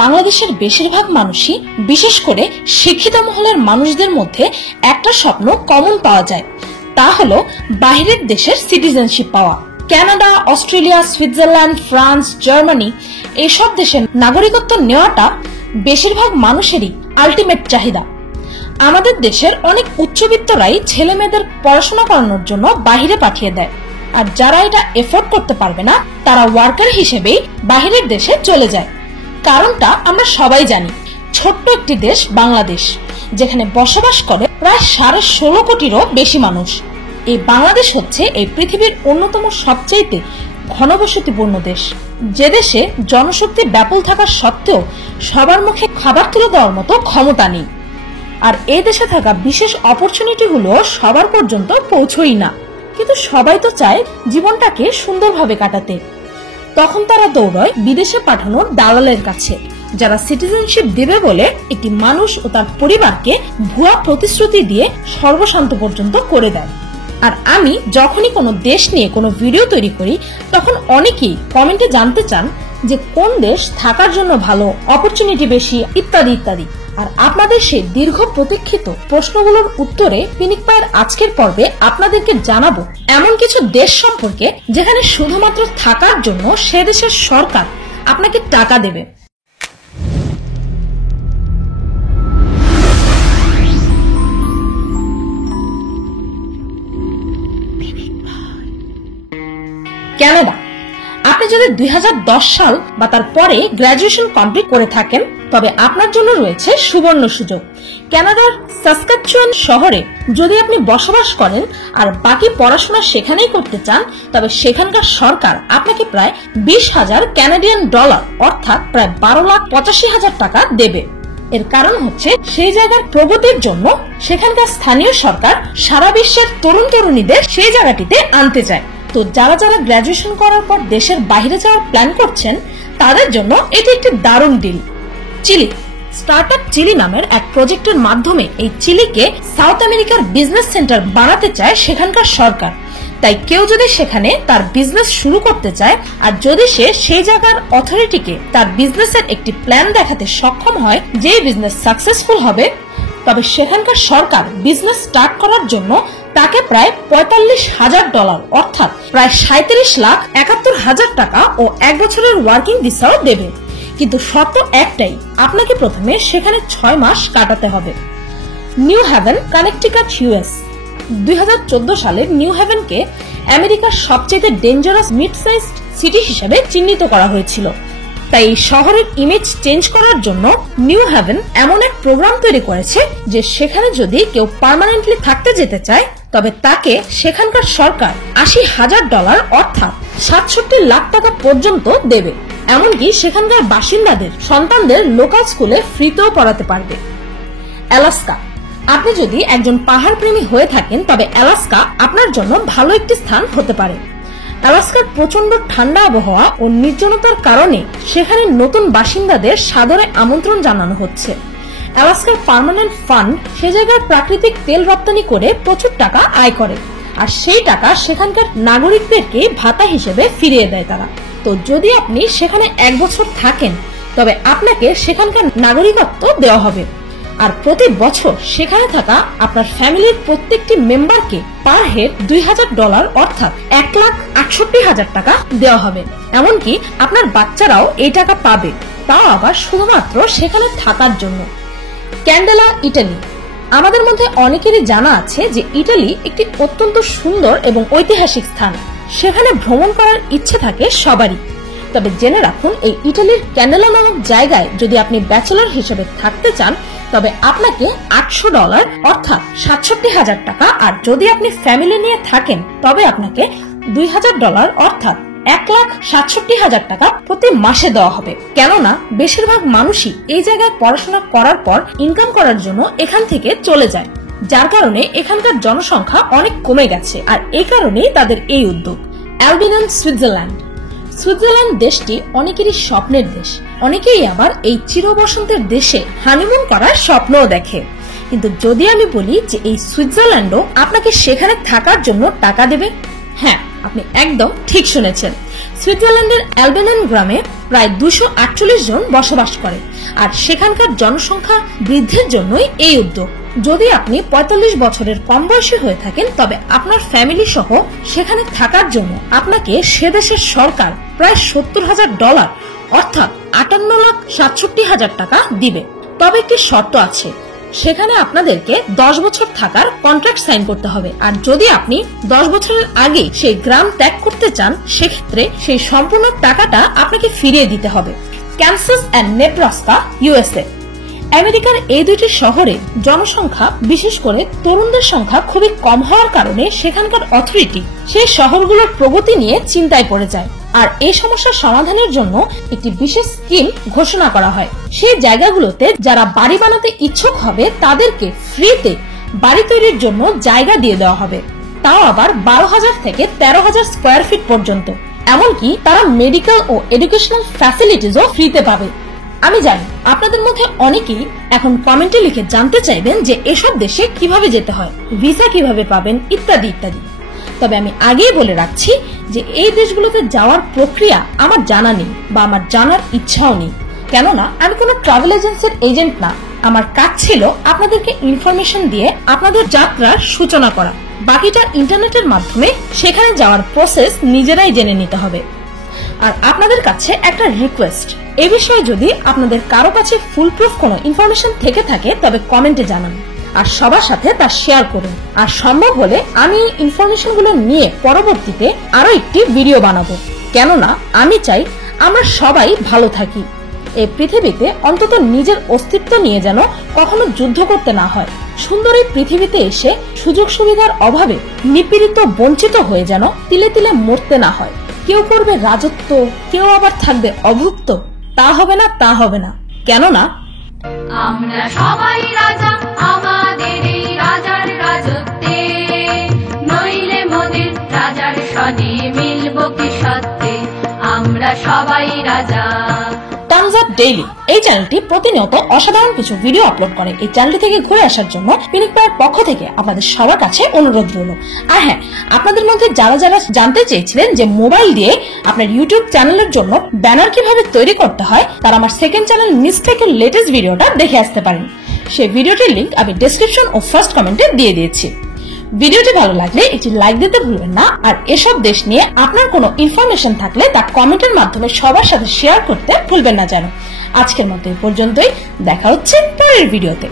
বাংলাদেশের বেশিরভাগ মানুষই, বিশেষ করে শিক্ষিত মহলের মানুষদের মধ্যে একটা স্বপ্ন কমন পাওয়া যায়, তা হলো বাইরের দেশের সিটিজেনশিপ পাওয়া। Canada, Australia, Switzerland, France, Germany এইসব দেশের নাগরিকত্ব নেওয়াটা বেশিরভাগ মানুষেরই আলটিমেট চাহিদা। আমাদের দেশের অনেক উচ্চবিত্তরাই ছেলে মেয়েদের পড়াশোনা করানোর জন্য বাহিরে পাঠিয়ে দেয়, আর যারা এটা এফোর্ড করতে পারবে না তারা ওয়ার্কার হিসেবেই বাহিরের দেশে চলে যায়। কারণটা আমরা সবাই জানি, ছোট্ট একটি দেশ বাংলাদেশ, যেখানে বসবাস করে প্রায় 16.5 কোটিরও বেশি মানুষ। এই বাংলাদেশ হচ্ছে এই পৃথিবীর অন্যতম সবচাইতে ঘনবসতিপূর্ণ দেশ, যে দেশে জনশক্তি ব্যাপক থাকা সত্ত্বেও সবার মুখে খাবার তুলে দেওয়ার মতো ক্ষমতা নেই। আর এই দেশে থাকা বিশেষ অপরচুনিটিগুলো সবার পর্যন্ত পৌঁছই না। কিন্তু সবাই তো চায় জীবনটাকে সুন্দরভাবে কাটাতে, তখন তারা দৌড়ায় বিদেশে পাঠানোর দালালের কাছে, যারা সিটিজেনশিপ দেবে বলে একটি মানুষ ও তার পরিবারকে ভুয়া প্রতিশ্রুতি দিয়ে সর্বশান্ত পর্যন্ত করে দেয়। আর আমি যখনই কোনো দেশ নিয়ে কোনো ভিডিও তৈরি করি, তখন অনেকেই কমেন্টে জানতে চান যে কোন দেশ থাকার জন্য ভালো, অপরচুনিটি বেশি, ইত্যাদি ইত্যাদি। আর আপনাদের সেই দীর্ঘ প্রতীক্ষিত প্রশ্নগুলোর উত্তরে পিনিক পায়ের আজকের পর্বে আপনাদেরকে জানাবো এমন কিছু দেশ সম্পর্কে যেখানে শুধুমাত্র থাকার জন্য সে দেশের সরকার আপনাকে টাকা দেবে। কানাডা। আপনি যদি 2010 সাল বা তার পরে গ্র্যাজুয়েশন কমপ্লিট করে থাকেন, তবে আপনার জন্য রয়েছে সুবর্ণ সুযোগ। কানাডার সাসকাচুয়ান শহরে যদি আপনি বসবাস করেন আর বাকি পড়াশোনা সেখানেই করতে চান, তবে সেখানকার সরকার আপনাকে প্রায় 20,000 কানাডিয়ান ডলার অর্থাৎ প্রায় 12,85,000 টাকা দেবে। এর কারণ হচ্ছে সেই জায়গার প্রগতির জন্য সেখানকার স্থানীয় সরকার সারা বিশ্বের তরুণ তরুণীদের সেই জায়গাটিতে আনতে চায়। তো যারা যারা গ্র্যাজুয়েশন করার পর দেশের বাইরে যাওয়ার প্ল্যান করছেন, তাদের জন্য এটি একটি দারুণ ডিল। চিলি। স্টার্টআপ চিলি নামের এক প্রজেক্টের মাধ্যমে এই চিলিকে সাউথ আমেরিকার বিজনেস সেন্টার বানাতে চায় সেখানকার সরকার। তাই কেউ যদি সেখানে তার বিজনেস শুরু করতে চায়, আর যদি সে সেই জায়গার অথরিটিকে তার বিজনেসের একটি প্ল্যান দেখাতে সক্ষম হয় যে বিজনেস সাকসেসফুল হবে, তবে সেখানকার সরকার বিজনেস স্টার্ট করার জন্য তাকে প্রায় 45,000 ডলার অর্থাৎ প্রায় 37,71,000 টাকা ও 1 বছরের ওয়ার্কিং ভিসাও দেবে। কিন্তু শর্ত একটাই, আপনাকে প্রথমে সেখানে 6 মাস কাটাতে হবে। New haven, Connecticut, US. 2014 সালে নিউ হ্যাভেনকে আমেরিকার সবচেয়ে ডেঞ্জারাস মিড সাইজড সিটি হিসেবে চিহ্নিত করা হয়েছিল। তাই এই শহরের ইমেজ চেঞ্জ করার জন্য নিউ হ্যাভেন এমন এক প্রোগ্রাম তৈরি করেছে যে সেখানে যদি কেউ পার্মানেন্টলি থাকতে যেতে চায়, তবে তাকে সেখানকার সরকার 80,000 ডলার অর্থাৎ 67 লাখ টাকা পর্যন্ত দেবে। এমনকি সেখানকার বাসিন্দাদের সন্তানদের লোকাল স্কুলে ফ্রিতেও পড়াতে পারবে। আলাস্কা। আপনি যদি একজন পাহাড় প্রেমী হয়ে থাকেন, তবে আলাস্কা আপনার জন্য ভালো একটি স্থান হতে পারে। আলাস্কার প্রচন্ড ঠান্ডা আবহাওয়া ও নির্জনতার কারণে সেখানে নতুন বাসিন্দাদের সাদরে আমন্ত্রণ জানানো হচ্ছে। আলাস্কার পার্মানেন্ট ফান্ড সে জায়গার প্রাকৃতিক তেল রপ্তানি করে প্রচুর টাকা আয় করে, আর সেই টাকা সেখানকার নাগরিকদেরকে ভাতা হিসেবে ফিরিয়ে দেয় তারা। তো যদি আপনি সেখানে 1 বছর থাকেন, তবে আপনাকে সেখানকার নাগরিকত্ব দেওয়া হবে, আর প্রতি বছর সেখানে থাকা আপনার ফ্যামিলির প্রত্যেকটি মেম্বারকে পার হেড 2,000 ডলার অর্থাৎ 1,68,000 টাকা দেওয়া হবে। এমনকি আপনার বাচ্চারাও এই টাকা পাবে, তাও আবার শুধুমাত্র সেখানে থাকার জন্য। Candela, Italy. আমাদের মধ্যে অনেকেরই জানা আছে যে ইটালি একটি অত্যন্ত সুন্দর এবং ঐতিহাসিক স্থান, সেখানে ভ্রমণ করার ইচ্ছে থাকে সবারই। তবে জেনে রাখুন, এই ইটালির ক্যান্ডেলা নামক জায়গায় যদি আপনি ব্যাচেলর হিসেবে থাকতে চান, তবে আপনাকে 800 ডলার অর্থাৎ 67,000 টাকা, আর যদি আপনি ফ্যামিলি নিয়ে থাকেন তবে আপনাকে 2,000 ডলার অর্থাৎ 1,67,000 টাকা প্রতি মাসে দেওয়া হবে। কেননা বেশিরভাগ মানুষই এই জায়গায় পড়াশোনা করার পর ইনকাম করার জন্য এখান থেকে চলে যায়, যার কারণে এখানকার জনসংখ্যা অনেক কমে গেছে, আর এই কারণেই তাদের এই উদ্যোগ। অ্যালবিনন, সুইজারল্যান্ড। সুইজারল্যান্ড দেশটি অনেকেরই স্বপ্নের দেশ, অনেকেই আবার এই চিরবসন্তের দেশে হানিমুন করার স্বপ্নও দেখে। কিন্তু যদি আমি বলি যে এই সুইজারল্যান্ডও আপনাকে সেখানে থাকার জন্য টাকা দেবে, হ্যাঁ, আপনি একদম ঠিক শুনেছেন। সুইজারল্যান্ডের অ্যালবেনেন গ্রামে প্রায় 248 জন বসবাস করে, আর সেখানকার জনসংখ্যা বৃদ্ধির জন্যই এই উদ্যোগ। যদি আপনি 45 বছরের কম বয়সী হয়ে থাকেন, তবে আপনার ফ্যামিলি সহ সেখানে থাকার জন্য আপনাকে সে দেশের সরকার প্রায় $70,000 অর্থাৎ 58,67,000 টাকা দিবে। তবে একটি শর্ত আছে, সেখানে আপনাদেরকে 10 বছর থাকার কন্ট্রাক্ট সাইন করতে হবে, আর যদি আপনি 10 বছরের আগে সেই গ্রাম ত্যাগ করতে চান, সেক্ষেত্রে সেই সম্পূর্ণ টাকাটা আপনাকে ফিরিয়ে দিতে হবে। Kansas and Nebraska, USA। আমেরিকার এই দুটি শহরে জনসংখ্যা, বিশেষ করে তরুণদের সংখ্যা খুবই কম হওয়ার কারণে সেখানকার অথরিটি সেই শহরগুলোর প্রগতি নিয়ে চিন্তায় পড়ে যায়, আর এই সমস্যার সমাধানের জন্য একটি বিশেষ স্কিম ঘোষণা করা হয়। সেই জায়গাগুলোতে যারা বাড়ি বানাতে ইচ্ছুক হবে তাদেরকে ফ্রিতে বাড়ি তৈরির জন্য জায়গা দিয়ে দেওয়া হবে, তাও আবার 12,000 থেকে 13,000 স্কোয়ার ফিট পর্যন্ত। এমনকি তারা মেডিকেল ও এডুকেশনাল ফ্যাসিলিটিসও ফ্রিতে পাবে। আমি জানি আপনাদের মধ্যে অনেকেই এখন কমেন্টে লিখে জানতে চাইবেন যে এসব দেশে কিভাবে যেতে হয়, ভিসা কিভাবে পাবেন, ইত্যাদি ইত্যাদি। তবে আমি আগেই বলে রাখছি যে এই দেশগুলোতে যাওয়ার প্রক্রিয়া আমার জানা নেই বা আমার জানার ইচ্ছাও নেই, কেননা আমি কোনো ট্রাভেল এজেন্সির এজেন্ট না। আমার কাজ ছিল আপনাদেরকে ইনফরমেশন দিয়ে আপনাদের যাত্রার সূচনা করা। বাকিটা ইন্টারনেটের মাধ্যমে সেখানে যাওয়ার প্রসেস নিজেরাই জেনে নিতে হবে। আর আপনাদের কাছে একটা রিকোয়েস্ট, এ বিষয়ে যদি আপনাদের কারো কাছে ফুল প্রুফ কোনো ইনফরমেশন থেকে থাকে তবে কমেন্টে জানান, আর সবার সাথে তা শেয়ার করুন। আর সম্ভব হলে আমি এই ইনফরমেশনগুলো নিয়ে পরবর্তীতে আরো একটি ভিডিও বানাবো, কেননা আমি চাই আমরা সবাই ভালো থাকি। এই পৃথিবীতে অন্তত নিজের অস্তিত্ব নিয়ে যেন কখনো যুদ্ধ করতে না হয়। সুন্দর এই পৃথিবীতে এসে সুযোগ সুবিধার অভাবে নিপীড়িত, বঞ্চিত হয়ে যেন তিলে তিলে মরতে না হয়। কেউ করবে রাজত্ব, কেউ আবার থাকবে অভুক্ত। তা হবে না, তা হবে না, কেননা আমরা সবাই রাজা আমাদের এই রাজার রাজত্বে, নইলে মোদের রাজার সনে মিলব কি সত্যে, আমরা সবাই রাজা। টার্মস আপ ডেইলি এই চ্যানেলটি প্রতিনিয়ত অসাধারণ কিছু ভিডিও আপলোড করে। এই চ্যানেলটি থেকে ঘুরে আসার জন্য পিনিক পায়ের পক্ষ থেকে আপনাদের সবার কাছে অনুরোধ রইল। আর হ্যাঁ, আপনাদের মধ্যে যারা যারা জানতে চেয়েছিলেন যে মোবাইল দিয়ে আপনার ইউটিউব চ্যানেলের জন্য ব্যানার কিভাবে তৈরি করতে হয়, তারা আমার সেকেন্ড চ্যানেল মিস্টেকের লেটেস্ট ভিডিওটা দেখে আসতে পারেন। সেই ভিডিওটির লিংক আমি ডেসক্রিপশন ও ফার্স্ট কমেন্টে দিয়ে দিয়েছি। ভিডিওটি ভালো লাগলে একটি লাইক দিতে ভুলবেন না, আর এসব দেশ নিয়ে আপনার কোনো ইনফরমেশন থাকলে তা কমেন্টের মাধ্যমে সবার সাথে শেয়ার করতে ভুলবেন না যেন। আজকের মতো এই পর্যন্তই, দেখা হচ্ছে পরের ভিডিওতে।